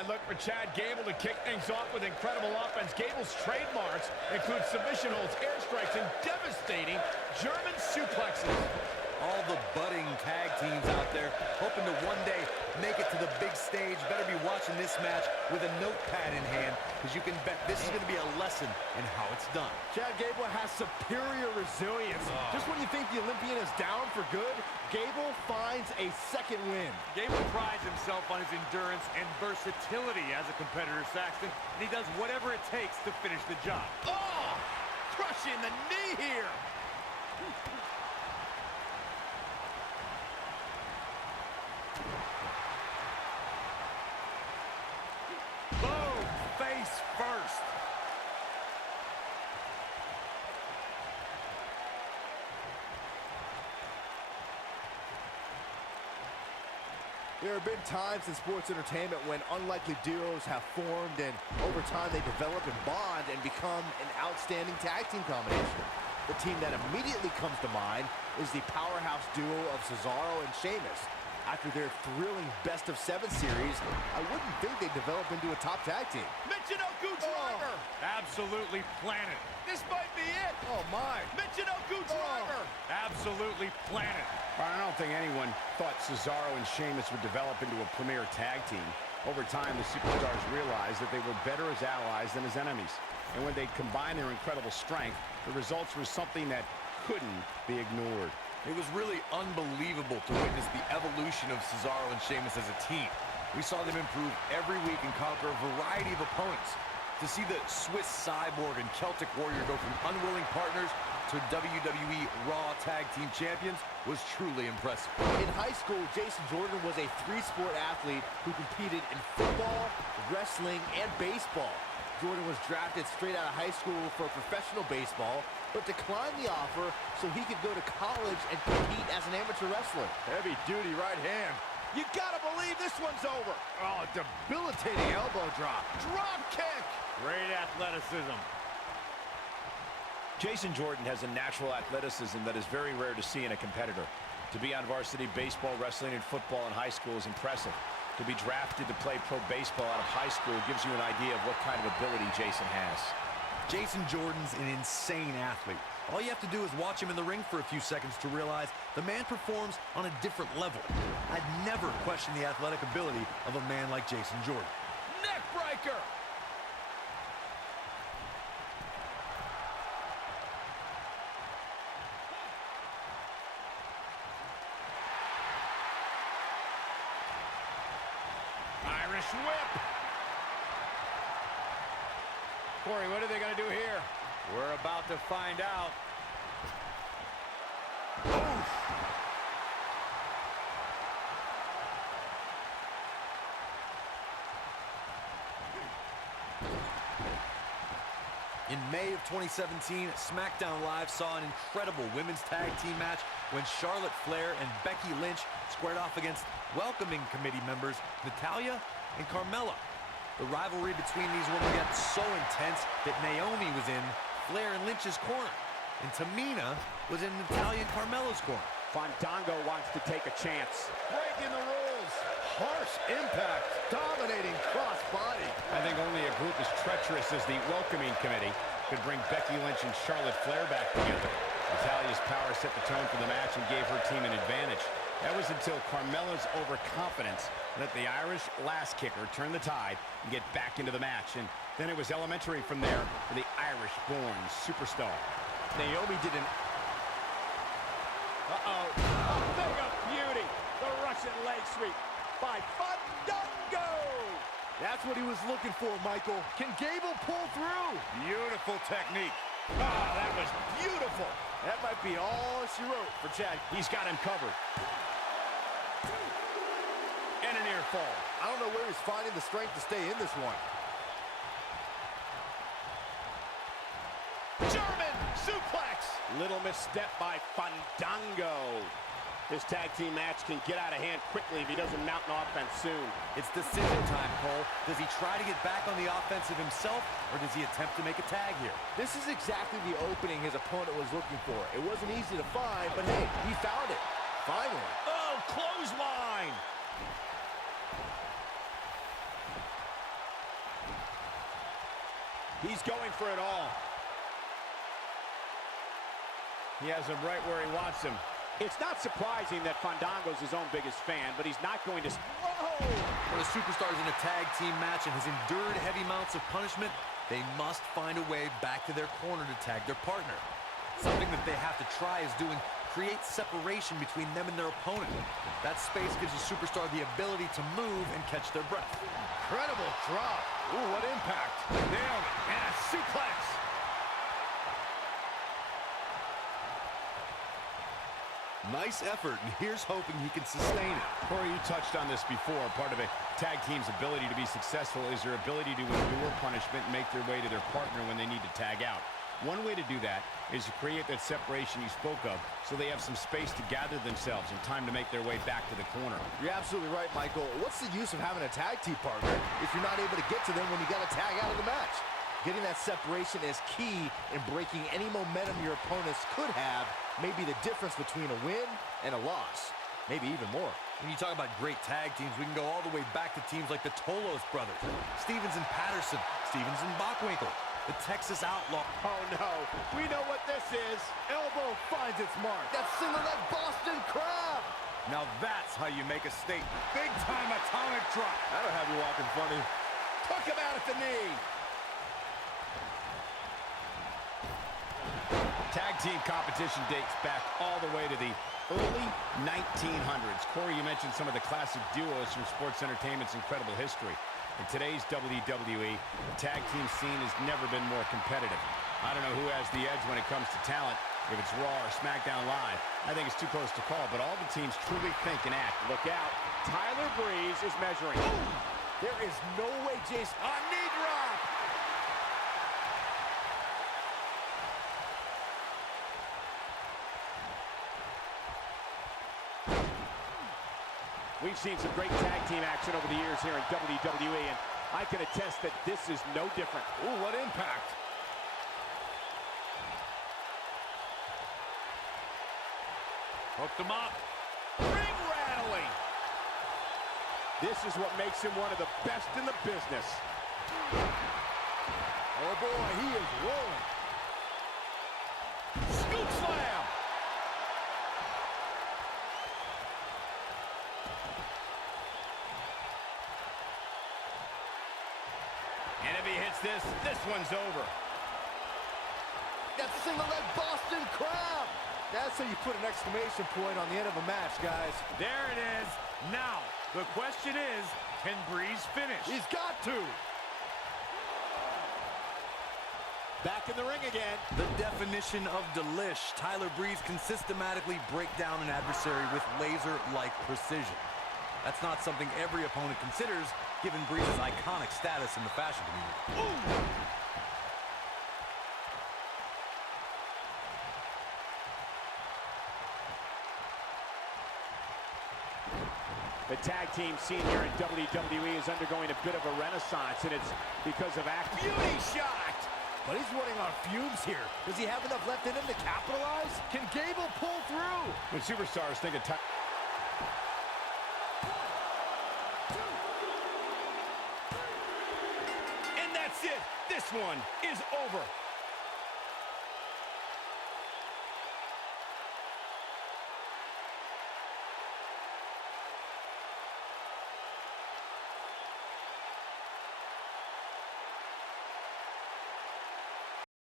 I look for Chad Gable to kick things off with incredible offense. Gable's trademarks include submission holds, airstrikes, and devastating German suplexes. All the budding tag teams out there hoping to one day make it to the big stage better be watching this match with a notepad in hand, because you can bet this is going to be a lesson in how it's done. Chad Gable has superior resilience. Just when you think the Olympian is down for good, Gable finds a second win. Gable prides himself on his endurance and versatility as a competitor, Saxton, and he does whatever it takes to finish the job. Oh! Crushing the knee here! Boom! Face first. There have been times in sports entertainment when unlikely duos have formed, and over time they develop and bond and become an outstanding tag team combination. The team that immediately comes to mind is the powerhouse duo of Cesaro and Sheamus. After their thrilling best-of-7 series, I wouldn't think they'd develop into a top tag team. Michinoku driver! Absolutely planted. This might be it! Oh, my. Michinoku driver! Absolutely planted. I don't think anyone thought Cesaro and Sheamus would develop into a premier tag team. Over time, the superstars realized that they were better as allies than as enemies. And when they combined their incredible strength, the results were something that couldn't be ignored. It was really unbelievable to witness the evolution of Cesaro and Sheamus as a team. We saw them improve every week and conquer a variety of opponents. To see the Swiss Cyborg and Celtic Warrior go from unwilling partners to WWE Raw Tag Team Champions was truly impressive. In high school, Jason Jordan was a three-sport athlete who competed in football, wrestling, and baseball. Jordan was drafted straight out of high school for professional baseball, but declined the offer so he could go to college and compete as an amateur wrestler. Heavy-duty right hand. You gotta believe this one's over. Oh, debilitating elbow drop. Drop kick! Great athleticism. Jason Jordan has a natural athleticism that is very rare to see in a competitor. To be on varsity baseball, wrestling, and football in high school is impressive. To be drafted to play pro baseball out of high school gives you an idea of what kind of ability Jason has. Jason Jordan's an insane athlete. All you have to do is watch him in the ring for a few seconds to realize the man performs on a different level. I'd never question the athletic ability of a man like Jason Jordan. Neck breaker! Irish whip! Corey, what are they going to do here? We're about to find out. In May of 2017, SmackDown Live saw an incredible women's tag team match when Charlotte Flair and Becky Lynch squared off against welcoming committee members Natalya and Carmella. The rivalry between these women got so intense that Naomi was in Flair and Lynch's corner, and Tamina was in Natalya and Carmella's corner. Fandango wants to take a chance. Breaking the rules. Harsh impact. Dominating crossbody. I think only a group as treacherous as the welcoming committee could bring Becky Lynch and Charlotte Flair back together. Natalya's power set the tone for the match and gave her team an advantage. That was until Carmella's overconfidence let the Irish lass kicker turn the tide and get back into the match. And then it was elementary from there for the Irish-born superstar. Naomi did an... A thing of beauty. The Russian leg sweep by Fandango. That's what he was looking for, Michael. Can Gable pull through? Beautiful technique. Ah, that was beautiful. That might be all she wrote for Chad. He's got him covered. And a near fall. I don't know where he's finding the strength to stay in this one. German suplex. Little misstep by Fandango. This tag team match can get out of hand quickly if he doesn't mount an offense soon. It's decision time, Cole. Does he try to get back on the offensive himself, or does he attempt to make a tag here? This is exactly the opening his opponent was looking for. It wasn't easy to find, but hey, he found it. Finally. Oh, clothesline. He's going for it all. He has him right where he wants him. It's not surprising that Fandango's his own biggest fan, but he's not going to... Whoa! When a superstar's in a tag team match and has endured heavy amounts of punishment, they must find a way back to their corner to tag their partner. Something that they have to try is doing create separation between them and their opponent. That space gives a superstar the ability to move and catch their breath. Incredible drop. Ooh, what impact. Nailed it. And a suplex. Nice effort, and here's hoping he can sustain it. Corey, you touched on this before. Part of a tag team's ability to be successful is their ability to endure punishment and make their way to their partner when they need to tag out. One way to do that is to create that separation you spoke of so they have some space to gather themselves and time to make their way back to the corner. You're absolutely right, Michael. What's the use of having a tag team partner if you're not able to get to them when you got to tag out of the match? Getting that separation is key in breaking any momentum your opponents could have, maybe the difference between a win and a loss, maybe even more. When you talk about great tag teams, we can go all the way back to teams like the Tolos brothers, Stevens and Patterson, Stevens and Bockwinkel, the Texas Outlaw. Oh no, we know what this is. Elbow finds its mark. That single leg Boston Crab. Now that's how you make a statement. Big time atomic drop. That'll have you walking funny. Took him out at the knee. Tag team competition dates back all the way to the early 1900s. Corey, you mentioned some of the classic duos from sports entertainment's incredible history. In today's WWE, the tag team scene has never been more competitive. I don't know who has the edge when it comes to talent, if it's Raw or SmackDown Live. I think it's too close to call, but all the teams truly think and act. Look out. Tyler Breeze is measuring. Ooh, there is no way Jason... A knee drop! We've seen some great tag team action over the years here in WWE, and I can attest that this is no different. Ooh, what impact. Hooked him up. Ring rattling. This is what makes him one of the best in the business. Oh boy, he is rolling. Scoop slam. And if he hits this, this one's over. That single leg Boston Crab. That's how you put an exclamation point on the end of a match, guys. There it is. Now, the question is, can Breeze finish? He's got to. Back in the ring again. The definition of delish. Tyler Breeze can systematically break down an adversary with laser-like precision. That's not something every opponent considers, given Breeze's iconic status in the fashion community. Ooh. The tag team scene here in WWE is undergoing a bit of a renaissance, and it's because of Beauty shot. But he's running on fumes here. Does he have enough left in him to capitalize? Can Gable pull through? When superstars think of time. And that's it. This one is over.